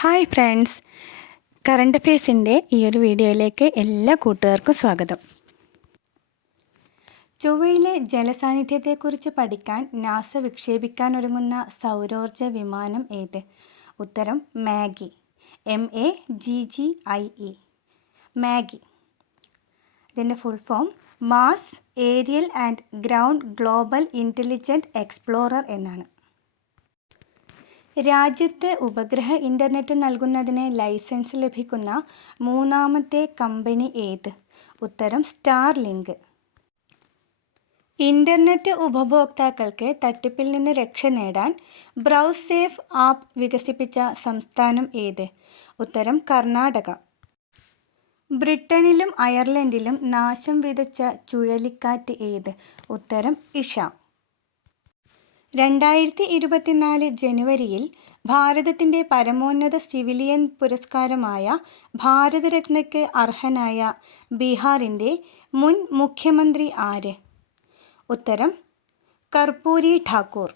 Hi friends. Current അഫയേഴ്സിന്റെ ഈ ഒരു വീഡിയോയിലേക്ക് എല്ലാ കൂട്ടുകാർക്കും സ്വാഗതം. ചൊവ്വയിലെ ജലസാന്നിധ്യത്തെക്കുറിച്ച് പഠിക്കാൻ നാസ വിക്ഷേപിക്കാൻ ഒരുങ്ങുന്ന സൗരോർജ വിമാനം ഏത്? ഉത്തരം Maggie. M A G G I E Maggie. ഇതിന്റെ full form mass aerial and ground global intelligent explorer എന്നാണ്. രാജ്യത്ത് ഉപഗ്രഹ ഇന്റർനെറ്റ് നൽകുന്നതിന് ലൈസൻസ് ലഭിക്കുന്ന മൂന്നാമത്തെ കമ്പനി ഏത്? ഉത്തരം സ്റ്റാർ ലിങ്ക് ഇന്റർനെറ്റ് ഉപഭോക്താക്കൾക്ക് തട്ടിപ്പിൽ നിന്ന് രക്ഷ നേടാൻ ബ്രൗസ് സേഫ് ആപ്പ് വികസിപ്പിച്ച സംസ്ഥാനം ഏത്? ഉത്തരം കർണാടക. ബ്രിട്ടനിലും അയർലൻഡിലും നാശം വിതച്ച ചുഴലിക്കാറ്റ് ഏത്? ഉത്തരം ഇഷ. രണ്ടായിരത്തി ഇരുപത്തിനാല് ജനുവരിയിൽ ഭാരതത്തിന്റെ പരമോന്നത സിവിലിയൻ പുരസ്കാരമായ ഭാരതരത്നയ്ക്ക് അർഹനായ ബീഹാറിന്റെ മുൻ മുഖ്യമന്ത്രി ആര്? ഉത്തരം കർപ്പൂരി ഠാക്കൂർ.